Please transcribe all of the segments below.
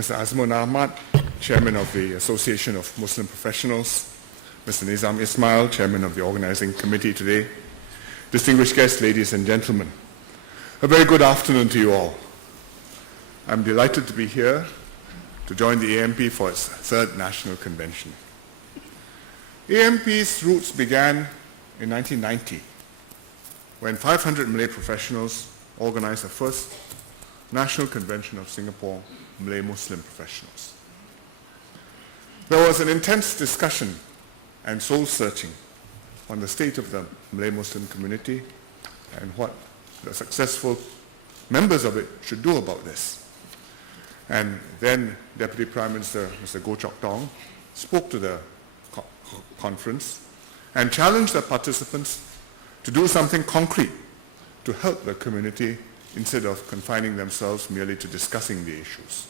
Mr. Azmun Ahmad, Chairman of the Association of Muslim Professionals, Mr. Nizam Ismail, Chairman of the Organizing Committee today, distinguished guests, ladies and gentlemen, a very good afternoon to you all. I'm delighted to be here to join the AMP for its third national convention. AMP's roots began in 1990 when 500 Malay professionals organized the first National Convention of Singapore Malay Muslim Professionals. There was an intense discussion and soul-searching on the state of the Malay Muslim community and what the successful members of it should do about this. And then Deputy Prime Minister Mr. Goh Chok Tong spoke to the conference and challenged the participants to do something concrete to help the community instead of confining themselves merely to discussing the issues.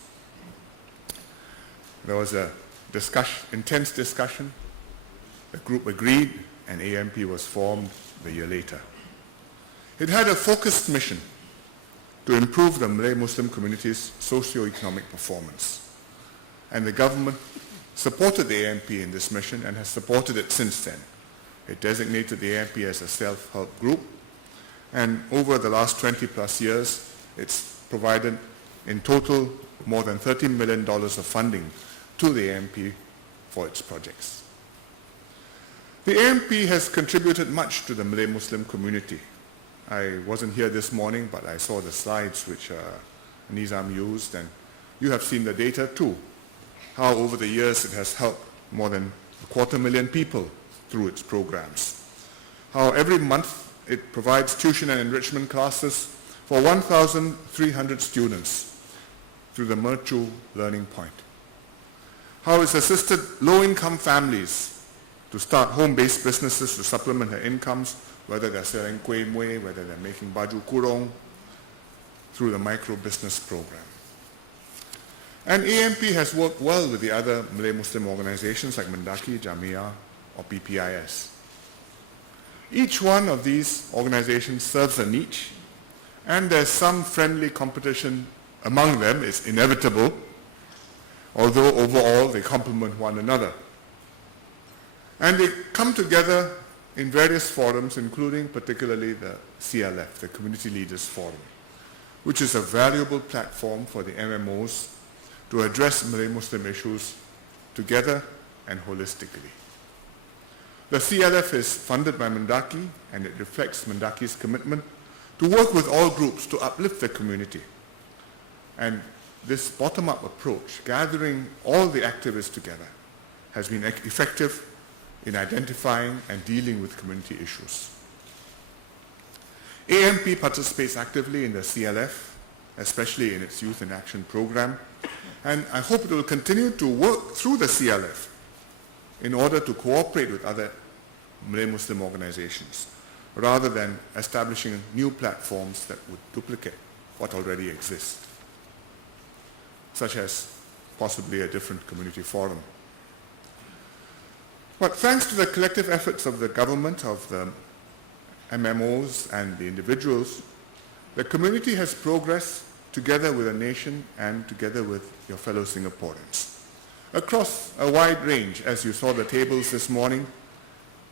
There was a intense discussion. The group agreed and AMP was formed a year later. It had a focused mission to improve the Malay Muslim community's socio-economic performance. And the government supported the AMP in this mission and has supported it since then. It designated the AMP as a self-help group, and over the last 20 plus years, it's provided in total more than $13 million of funding to the AMP for its projects. The AMP has contributed much to the Malay Muslim community. I wasn't here this morning, but I saw the slides which Nizam used, and you have seen the data too, how over the years it has helped more than 250,000 people through its programs. How every month it provides tuition and enrichment classes for 1,300 students through the Mercu Learning Point. How it's assisted low-income families to start home-based businesses to supplement their incomes, whether they're selling kuih muih, whether they're making baju kurung, through the micro-business program. And AMP has worked well with the other Malay Muslim organizations like Mendaki, Jamia, or PPIS. Each one of these organizations serves a niche, and there's some friendly competition among them. It's inevitable, although overall they complement one another. And they come together in various forums, including particularly the CLF, the Community Leaders Forum, which is a valuable platform for the MMOs to address Malay Muslim issues together and holistically. The CLF is funded by Mendaki, and it reflects Mendaki's commitment to work with all groups to uplift the community. And this bottom-up approach, gathering all the activists together, has been effective in identifying and dealing with community issues. AMP participates actively in the CLF, especially in its Youth in Action program, and I hope it will continue to work through the CLF in order to cooperate with other Malay Muslim organizations, rather than establishing new platforms that would duplicate what already exists, such as possibly a different community forum. But thanks to the collective efforts of the government, of the MMOs and the individuals, the community has progressed together with the nation and together with your fellow Singaporeans. Across a wide range, as you saw the tables this morning,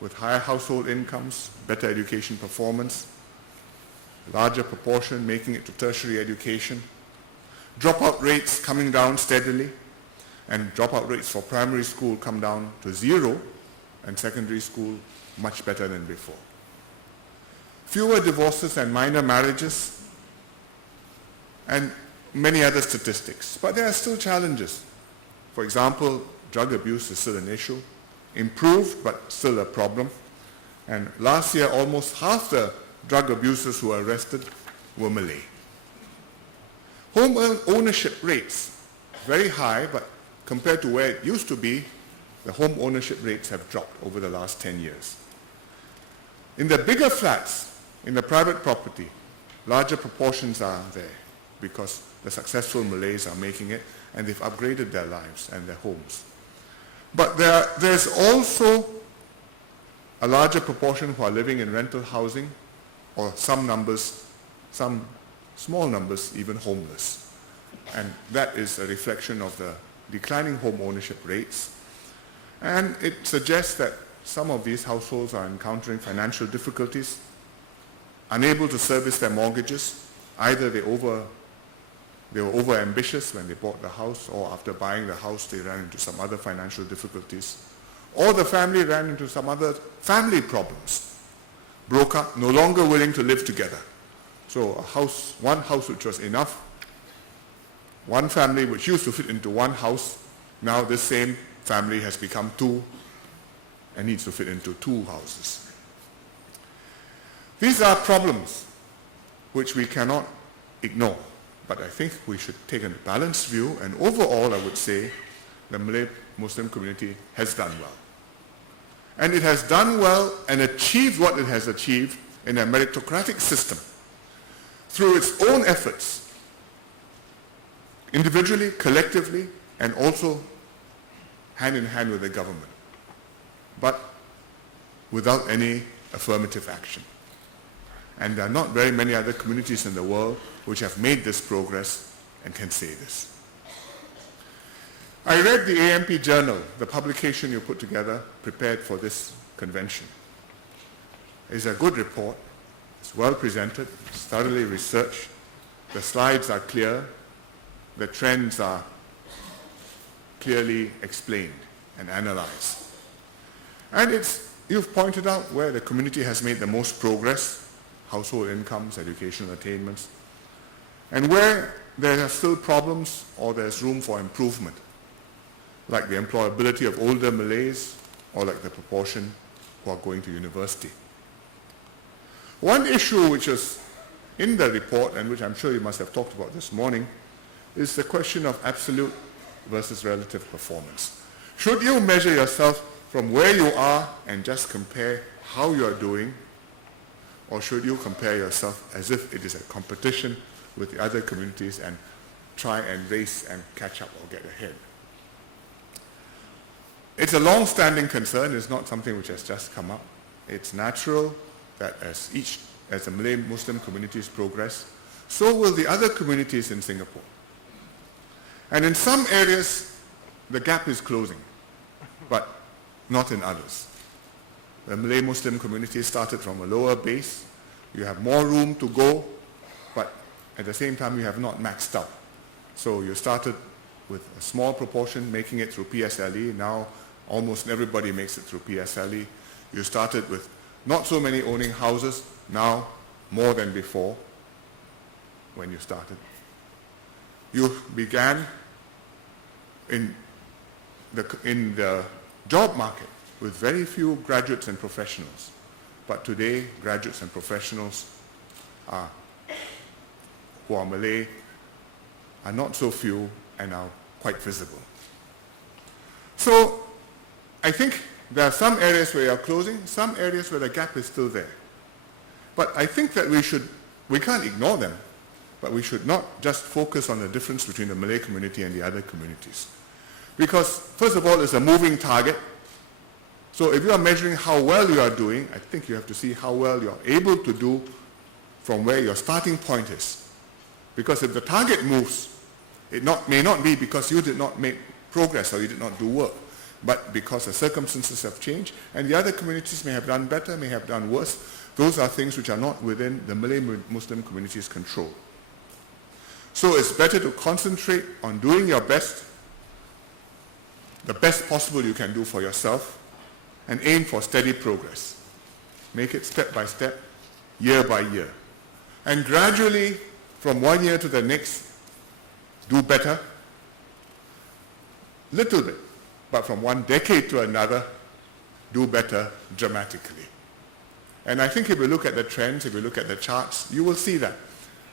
with higher household incomes, better education performance, larger proportion making it to tertiary education, dropout rates coming down steadily, and dropout rates for primary school come down to 0, and secondary school much better than before. Fewer divorces and minor marriages, and many other statistics. But there are still challenges. For example, drug abuse is still an issue, improved but still a problem. And last year, almost half the drug abusers who were arrested were Malay. Home ownership rates, very high, but compared to where it used to be, the home ownership rates have dropped over the last 10 years. In the bigger flats, in the private property, larger proportions are there because the successful Malays are making it and they've upgraded their lives and their homes. But there's also a larger proportion who are living in rental housing, or some small numbers, even homeless. And that is a reflection of the declining home ownership rates. And it suggests that some of these households are encountering financial difficulties, unable to service their mortgages. Either they were over-ambitious when they bought the house, or after buying the house they ran into some other financial difficulties. Or the family ran into some other family problems, broke up, no longer willing to live together. So one house which was enough, one family which used to fit into one house, now this same family has become two and needs to fit into two houses. These are problems which we cannot ignore, but I think we should take a balanced view, and overall I would say the Malay Muslim community has done well. And it has done well and achieved what it has achieved in a meritocratic system through its own efforts, individually, collectively, and also hand in hand with the government, but without any affirmative action. And there are not very many other communities in the world which have made this progress and can say this. I read the AMP Journal, the publication you put together, prepared for this convention. It's a good report. It's well presented. It's thoroughly researched. The slides are clear. The trends are clearly explained and analyzed. And you've pointed out where the community has made the most progress, household incomes, educational attainments, and where there are still problems or there's room for improvement, like the employability of older Malays or like the proportion who are going to university. One issue which is in the report, and which I'm sure you must have talked about this morning, is the question of absolute versus relative performance. Should you measure yourself from where you are and just compare how you are doing, or should you compare yourself as if it is a competition with the other communities and try and race and catch up or get ahead? It's a long-standing concern. It's not something which has just come up. It's natural that as the Malay Muslim communities progress, so will the other communities in Singapore. And in some areas, the gap is closing, but not in others. The Malay Muslim community started from a lower base. You have more room to go, but at the same time, you have not maxed out. So you started with a small proportion making it through PSLE. Now almost everybody makes it through PSLE. You started with not so many owning houses, now more than before when you started. You began in the job market with very few graduates and professionals. But today, graduates and professionals who are Malay are not so few and are quite visible. So I think there are some areas where you are closing, some areas where the gap is still there. But I think that we can't ignore them, but we should not just focus on the difference between the Malay community and the other communities. Because, first of all, it's a moving target. So if you are measuring how well you are doing, I think you have to see how well you are able to do from where your starting point is. Because if the target moves, it may not be because you did not make progress or you did not do work, but because the circumstances have changed, and the other communities may have done better, may have done worse. Those are things which are not within the Malay Muslim community's control. So it's better to concentrate on doing your best, the best possible you can do for yourself, and aim for steady progress. Make it step by step, year by year. And gradually, from one year to the next, do better, little bit. But from one decade to another, do better dramatically. And I think if you look at the trends, if you look at the charts, you will see that.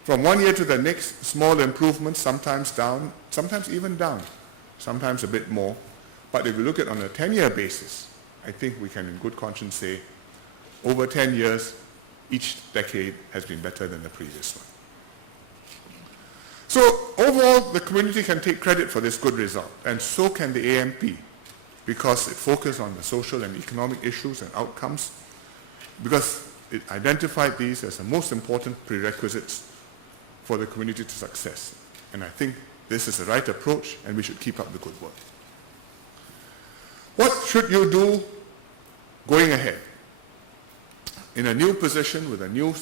From one year to the next, small improvements, sometimes down, sometimes even down, sometimes a bit more. But if you look at it on a 10-year basis, I think we can in good conscience say, over 10 years, each decade has been better than the previous one. So overall, the community can take credit for this good result, and so can the AMP, because it focused on the social and economic issues and outcomes, because it identified these as the most important prerequisites for the community to success. And I think this is the right approach, and we should keep up the good work. What should you do going ahead? In a new position with a new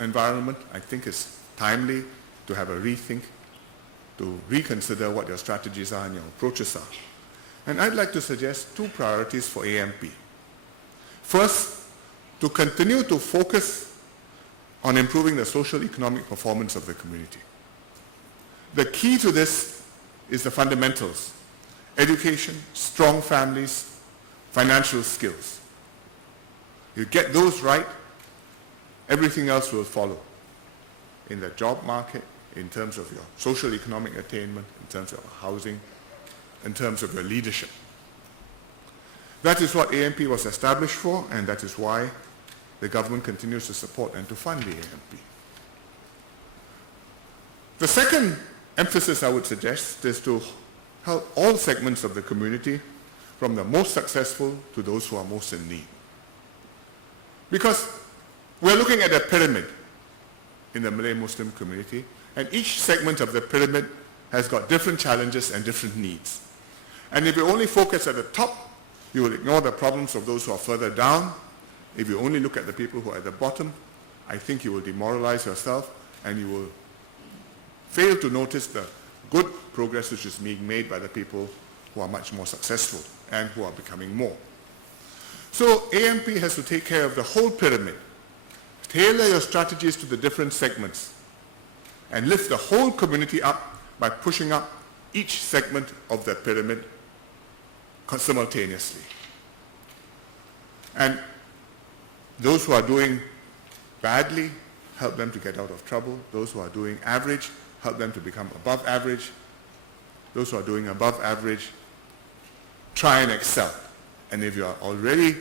environment, I think it's timely to have a rethink, to reconsider what your strategies are and your approaches are. And I'd like to suggest 2 priorities for AMP. First, to continue to focus on improving the social economic performance of the community. The key to this is the fundamentals: education, strong families, financial skills. You get those right, everything else will follow. In the job market, in terms of your social economic attainment, in terms of housing, in terms of your leadership. That is what AMP was established for, and that is why the government continues to support and to fund the AMP. The second emphasis I would suggest is to help all segments of the community, from the most successful to those who are most in need. Because we're looking at a pyramid in the Malay Muslim community, and each segment of the pyramid has got different challenges and different needs. And if you only focus at the top, you will ignore the problems of those who are further down. If you only look at the people who are at the bottom, I think you will demoralize yourself, and you will fail to notice the good progress which is being made by the people who are much more successful and who are becoming more. So AMP has to take care of the whole pyramid. Tailor your strategies to the different segments and lift the whole community up by pushing up each segment of the pyramid simultaneously. And those who are doing badly, help them to get out of trouble. Those who are doing average, help them to become above average. Those who are doing above average, try and excel. And if you are already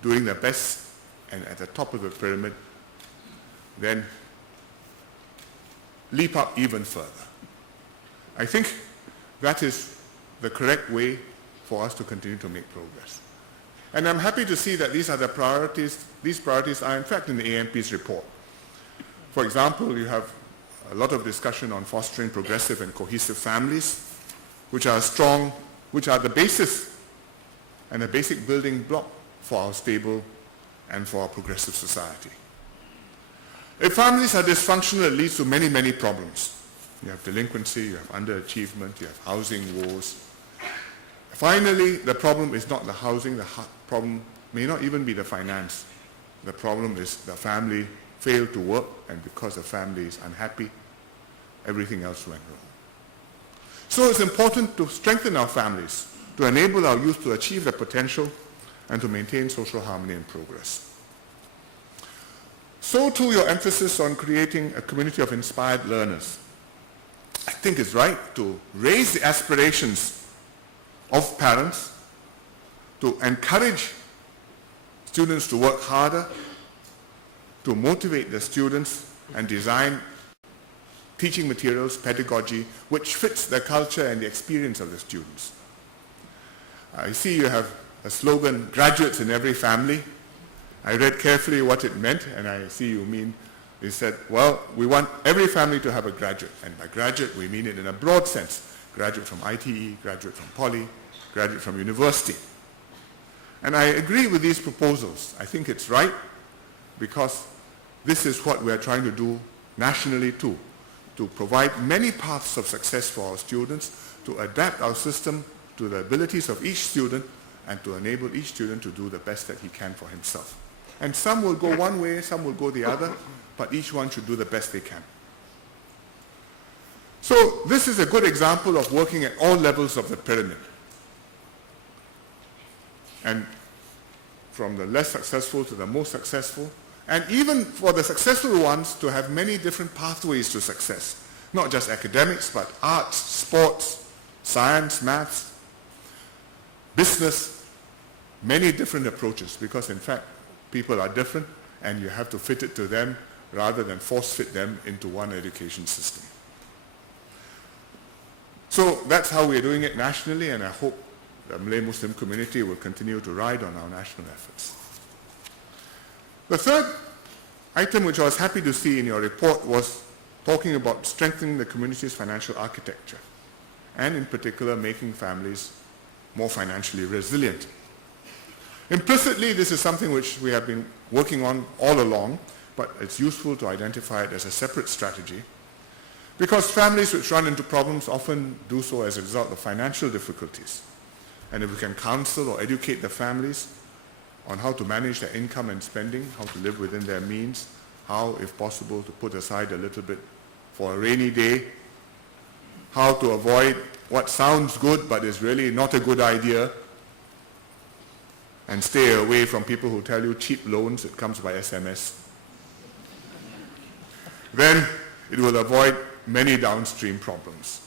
doing the best and at the top of the pyramid, then leap up even further. I think that is the correct way for us to continue to make progress. And I'm happy to see that these are the priorities. These priorities are in fact in the AMP's report. For example, you have a lot of discussion on fostering progressive and cohesive families, which are the basis and a basic building block for our stable and for our progressive society. If families are dysfunctional, it leads to many, many problems. You have delinquency, you have underachievement, you have housing wars. Finally, the problem is not the housing, the problem may not even be the finance. The problem is the family failed to work, and because the family is unhappy, everything else went wrong. So it's important to strengthen our families, to enable our youth to achieve their potential and to maintain social harmony and progress. So too your emphasis on creating a community of inspired learners. I think it's right to raise the aspirations of parents, to encourage students to work harder, to motivate the students and design teaching materials, pedagogy, which fits the culture and the experience of the students. I see you have a slogan, graduates in every family. I read carefully what it meant, and I see you mean, they said, well, we want every family to have a graduate, and by graduate we mean it in a broad sense. Graduate from ITE, graduate from Poly, graduate from university. And I agree with these proposals. I think it's right, because this is what we are trying to do nationally too, to provide many paths of success for our students, to adapt our system to the abilities of each student, and to enable each student to do the best that he can for himself. And some will go one way, some will go the other, but each one should do the best they can. So this is a good example of working at all levels of the pyramid. And from the less successful to the most successful, and even for the successful ones to have many different pathways to success. Not just academics, but arts, sports, science, maths, business, many different approaches, because in fact, people are different and you have to fit it to them rather than force fit them into one education system. So that's how we're doing it nationally, and I hope the Malay Muslim community will continue to ride on our national efforts. The third item which I was happy to see in your report was talking about strengthening the community's financial architecture, and in particular making families more financially resilient. Implicitly, this is something which we have been working on all along, but it's useful to identify it as a separate strategy, because families which run into problems often do so as a result of financial difficulties. And if we can counsel or educate the families on how to manage their income and spending, how to live within their means, how, if possible, to put aside a little bit for a rainy day, how to avoid what sounds good but is really not a good idea, and stay away from people who tell you cheap loans, it comes by SMS, then it will avoid many downstream problems.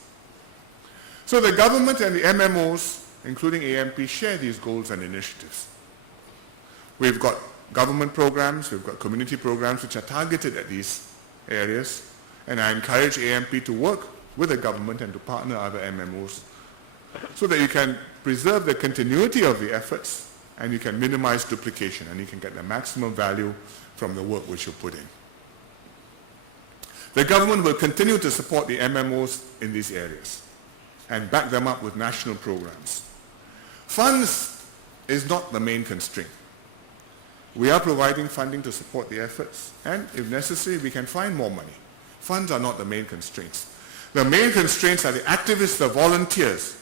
So the government and the MMOs, including AMP, share these goals and initiatives. We've got government programs, we've got community programs which are targeted at these areas, and I encourage AMP to work with the government and to partner other MMOs so that you can preserve the continuity of the efforts and you can minimize duplication and you can get the maximum value from the work which you put in. The government will continue to support the MMOs in these areas and back them up with national programs. Funds is not the main constraint. We are providing funding to support the efforts, and if necessary, we can find more money. Funds are not the main constraints. The main constraints are the activists, the volunteers,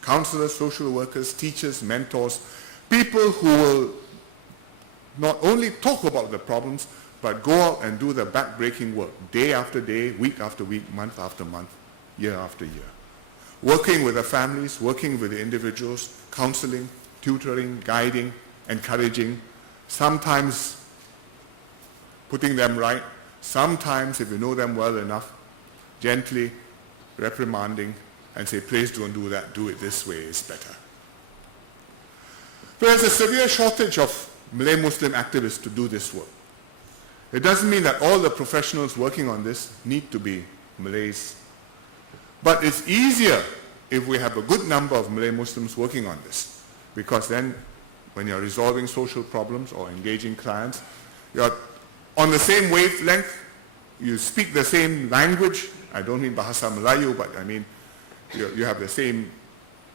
counselors, social workers, teachers, mentors, people who will not only talk about the problems, but go out and do the back-breaking work, day after day, week after week, month after month, year after year. Working with the families, working with the individuals, counseling, tutoring, guiding, encouraging, sometimes putting them right, sometimes, if you know them well enough, gently reprimanding and say, please don't do that, do it this way, it's better. There is a severe shortage of Malay Muslim activists to do this work. It doesn't mean that all the professionals working on this need to be Malays, but it's easier if we have a good number of Malay Muslims working on this, because then when you're resolving social problems or engaging clients, you're on the same wavelength, you speak the same language. I don't mean Bahasa Melayu, but I mean you have the same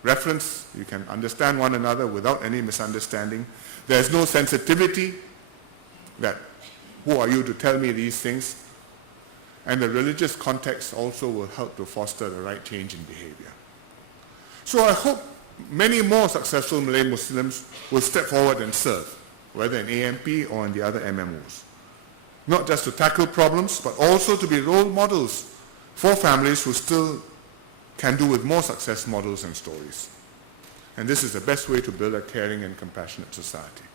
reference, you can understand one another without any misunderstanding. There's no sensitivity that, who are you to tell me these things? And the religious context also will help to foster the right change in behavior. So I hope many more successful Malay Muslims will step forward and serve, whether in AMP or in the other MMOs. Not just to tackle problems, but also to be role models for families who still can do with more success models and stories. And this is the best way to build a caring and compassionate society.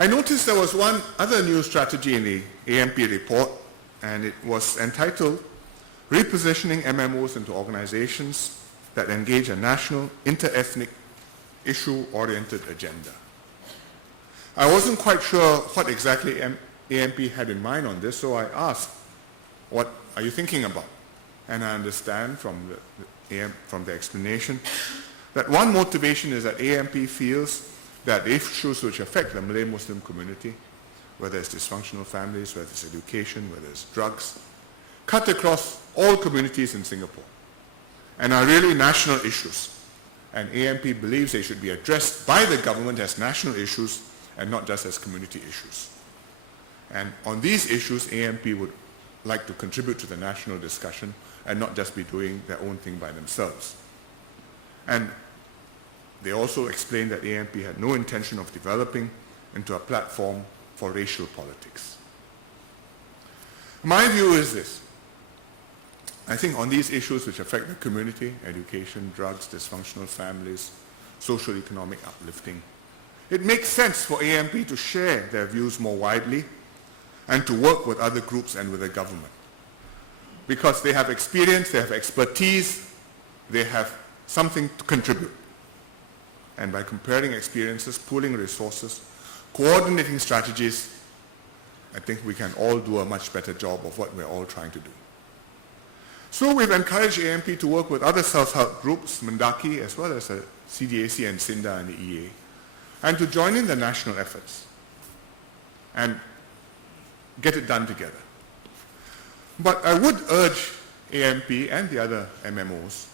I noticed there was one other new strategy in the AMP report, and it was entitled Repositioning MMOs into Organizations that Engage a National Inter-Ethnic Issue-Oriented Agenda. I wasn't quite sure what exactly AMP had in mind on this, so I asked, what are you thinking about? And I understand from the explanation that one motivation is that AMP feels that issues which affect the Malay Muslim community, whether it's dysfunctional families, whether it's education, whether it's drugs, cut across all communities in Singapore and are really national issues. And AMP believes they should be addressed by the government as national issues and not just as community issues. And on these issues, AMP would like to contribute to the national discussion and not just be doing their own thing by themselves. And they also explained that AMP had no intention of developing into a platform for racial politics. My view is this. I think on these issues which affect the community, education, drugs, dysfunctional families, social economic uplifting, it makes sense for AMP to share their views more widely and to work with other groups and with the government. Because they have experience, they have expertise, they have something to contribute. And by comparing experiences, pooling resources, coordinating strategies, I think we can all do a much better job of what we're all trying to do. So we've encouraged AMP to work with other self-help groups, Mendaki, as well as the CDAC and SINDA and the EA, and to join in the national efforts and get it done together. But I would urge AMP and the other MMOs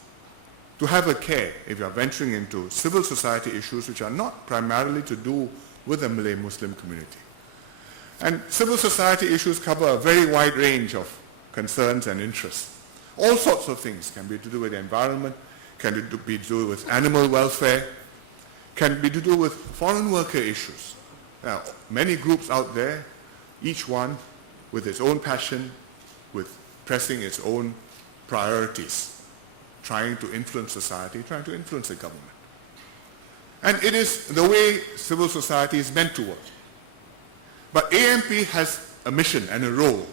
to have a care if you are venturing into civil society issues which are not primarily to do with the Malay Muslim community. And civil society issues cover a very wide range of concerns and interests. All sorts of things can be to do with the environment, can be to do with animal welfare, can be to do with foreign worker issues. Now, many groups out there, each one with its own passion, with pressing its own priorities, trying to influence society, trying to influence the government. And it is the way civil society is meant to work. But AMP has a mission and a role.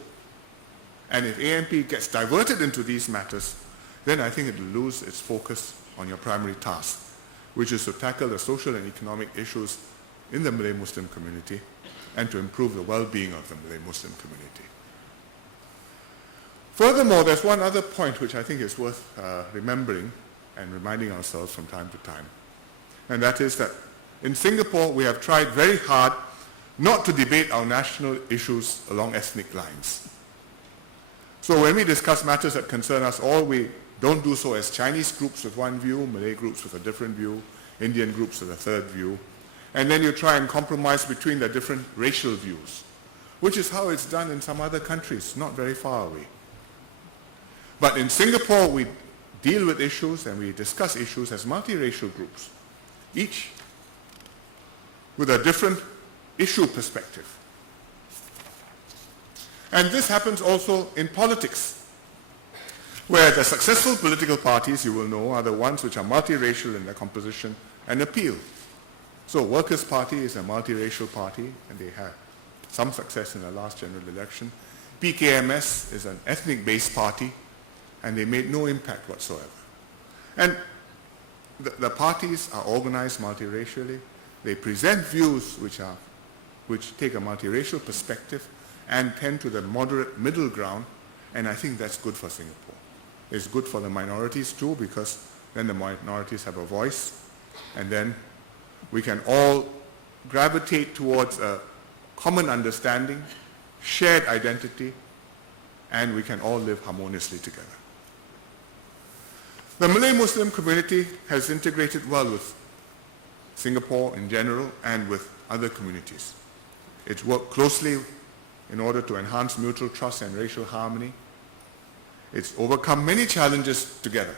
And if AMP gets diverted into these matters, then I think it will lose its focus on your primary task, which is to tackle the social and economic issues in the Malay Muslim community and to improve the well-being of the Malay Muslim community. Furthermore, there's one other point which I think is worth remembering and reminding ourselves from time to time. And that is that in Singapore, we have tried very hard not to debate our national issues along ethnic lines. So when we discuss matters that concern us all, we don't do so as Chinese groups with one view, Malay groups with a different view, Indian groups with a third view, and then you try and compromise between the different racial views, which is how it's done in some other countries, not very far away. But in Singapore, we deal with issues and we discuss issues as multiracial groups, each with a different issue perspective. And this happens also in politics, where the successful political parties, you will know, are the ones which are multiracial in their composition and appeal. So Workers' Party is a multiracial party, and they had some success in the last general election. PKMS is an ethnic-based party, and they made no impact whatsoever. And the parties are organized multiracially. They present views which take a multiracial perspective and tend to the moderate middle ground, and I think that's good for Singapore. It's good for the minorities too, because then the minorities have a voice, and then we can all gravitate towards a common understanding, shared identity, and we can all live harmoniously together. The Malay Muslim community has integrated well with Singapore in general and with other communities. It's worked closely in order to enhance mutual trust and racial harmony. It's overcome many challenges together,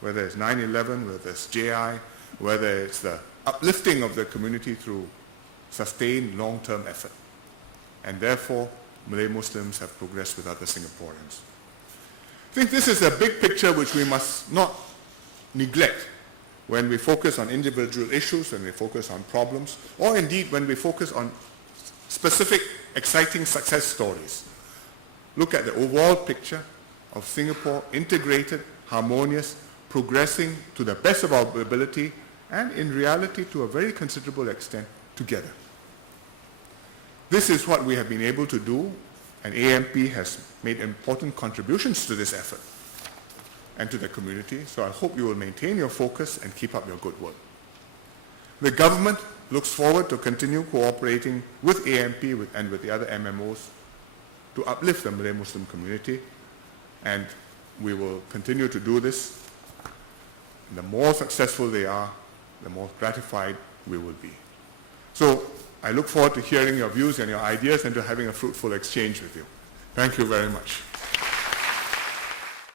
whether it's 9/11, whether it's JI, whether it's the uplifting of the community through sustained long-term effort. And therefore, Malay Muslims have progressed with other Singaporeans. I think this is a big picture which we must not neglect when we focus on individual issues, when we focus on problems, or indeed when we focus on specific exciting success stories. Look at the overall picture of Singapore integrated, harmonious, progressing to the best of our ability, and in reality to a very considerable extent together. This is what we have been able to do, and AMP has made important contributions to this effort and to the community, so I hope you will maintain your focus and keep up your good work. The government looks forward to continue cooperating with AMP and with the other MMOs to uplift the Malay Muslim community, and we will continue to do this. The more successful they are, the more gratified we will be. So I look forward to hearing your views and your ideas and to having a fruitful exchange with you. Thank you very much.